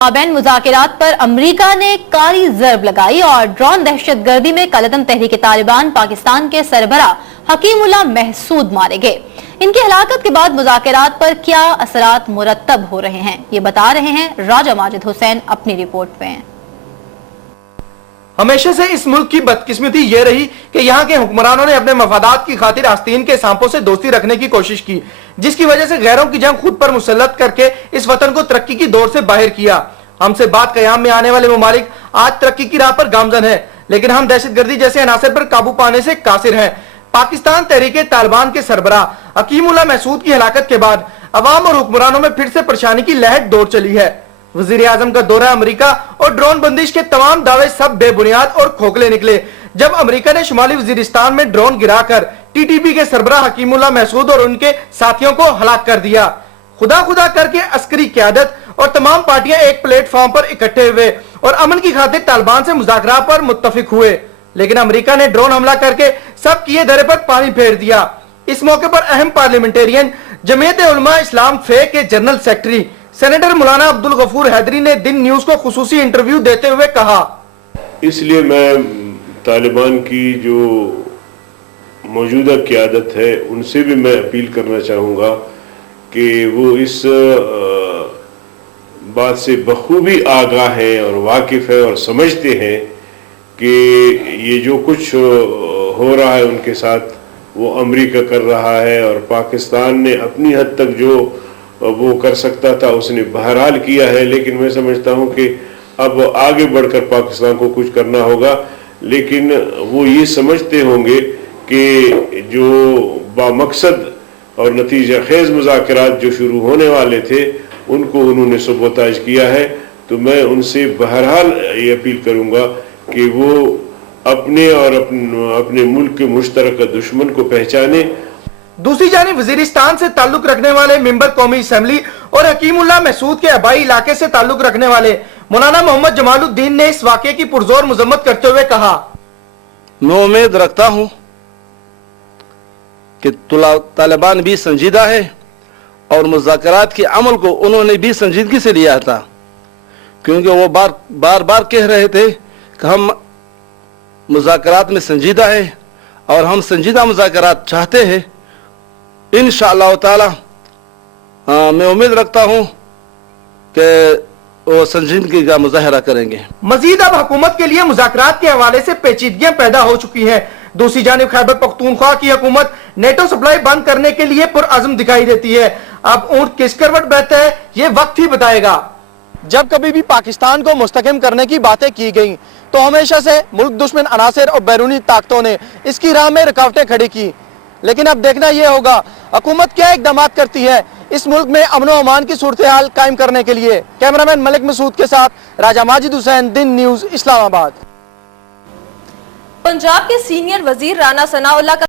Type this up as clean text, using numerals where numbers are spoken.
माबैन मुज़ाकरात पर अमरीका ने कारी ज़रब लगाई और ड्रोन दहशतगर्दी में कलअदम तहरीक तालिबान पाकिस्तान के सरबराह हकीमुल्लाह महसूद मारे गए। इनकी हलाकत के बाद मुज़ाकरात पर क्या असरात मुरत्तब हो रहे हैं, ये बता रहे हैं राजा माजिद हुसैन अपनी रिपोर्ट में। हमेशा से इस मुल्क की बदकिस्मती ये रही कि यहाँ के हुक्मरानों ने अपने मफादात की खातिर आस्तीन के सांपों से दोस्ती रखने की कोशिश की, जिसकी वजह से गैरों की जंग खुद पर मुसल्लत करके इस वतन को तरक्की की दौर से बाहर किया। हमसे बात कयाम में आने वाले ममालिक आज तरक्की की राह पर गामजन है, लेकिन हम दहशतगर्दी जैसे अनासर पर काबू पाने से कासिर हैं। पाकिस्तान तहरीके तालिबान के सरबराह हकीमुल्लाह महसूद की हलाकत के बाद अवाम और हुक्मरानों में फिर से परेशानी की लहर दौड़ चली है। वजीर आजम का दौरा अमेरिका और ड्रोन बंदिश के तमाम दावे सब बेबुनियाद और खोखले निकले। जब अमेरिका ने शुमाली वजीरिस्तान में ड्रोन गिराकर टीटीपी के सरबराह हकीमुल्लाह महसूद और उनके साथियों को हलाक कर दिया। खुदा खुदा करके अस्करी क़यादत और तमाम पार्टियां एक प्लेटफॉर्म पर इकट्ठे हुए और अमन की खातिर तालिबान से मुज़ाकरा पर मुत्तफिक हुए, लेकिन अमेरिका ने ड्रोन हमला करके सब किए धरे पर पानी फेर दिया। इस मौके पर अहम पार्लियामेंटेरियन जमीयत उलमा इस्लाम फे के जनरल सेक्रेटरी सेनेटर मौलाना अब्दुल गफूर हैदरी ने दिन न्यूज को खुसूसी इंटरव्यू देते हुए कहा, इसलिए मैं तालिबान की जो मौजूदा क़यादत है उनसे भी मैं अपील करना चाहूँगा कि वो इस बात से बखूबी आगाह हैं और वाकिफ़ है और समझते हैं कि ये जो कुछ हो रहा है उनके साथ वो अमेरिका कर रहा है, और पाकिस्तान ने अपनी हद तक जो वो कर सकता था उसने बहरहाल किया है। लेकिन मैं समझता हूँ कि अब आगे बढ़कर पाकिस्तान को कुछ करना होगा, लेकिन वो ये समझते होंगे कि जो बामकसद और नतीजा खेज मुज़ाकरात जो शुरू होने वाले थे उनको उन्होंने सबोताज किया है। तो मैं उनसे बहरहाल ये अपील करूँगा कि वो अपने और अपने मुल्क के मुश्तरका दुश्मन को पहचाने। दूसरी जानिब वजीरिस्तान से ताल्लुक रखने वाले मेंबर कौमी असेंबली और हकीमुल्लाह महसूद के आबाई इलाके से ताल्लुक रखने वाले मौलाना मोहम्मद जमालुद्दीन ने इस वाक़े की पुरजोर मजम्मत करते हुए कहा, मैं उम्मीद रखता हूँ कि तालिबान भी संजीदा है और मुज़ाकरात के अमल को उन्होंने भी संजीदगी से लिया था, क्योंकि वो बार बार कह रहे थे कि हम मुज़ाकरात में संजीदा है और हम संजीदा मुज़ाकरात चाहते हैं। इंशाअल्लाह ताला मैं उम्मीद रखता हूँ कि वो संजीदगी का मुजाहरा करेंगे। मजीद अब हुकूमत के लिए मुज़ाकरात के हवाले से पेचीदगियां पैदा हो चुकी हैं। दूसरी जानिब खैबर पख्तूनख्वा की हुकूमत नेटो सप्लाई बंद करने के लिए पुरअज़्म दिखाई देती है। अब ऊंट किस करवट बहता है ये वक्त ही बताएगा। जब कभी भी पाकिस्तान को मुस्तकम करने की बातें की गई तो हमेशा से मुल्क दुश्मन अनासर और बैरूनी ताकतों ने इसकी राह में रुकावटें खड़ी की, लेकिन अब देखना यह होगा हुकूमत क्या इकदाम करती है इस मुल्क में अमन और अमान की सूरत हाल कायम करने के लिए। कैमरामैन मलिक मसूद के साथ राजा माजिद हुसैन, दिन न्यूज, इस्लामाबाद। पंजाब के सीनियर वजीर राना सनाउल्लाह का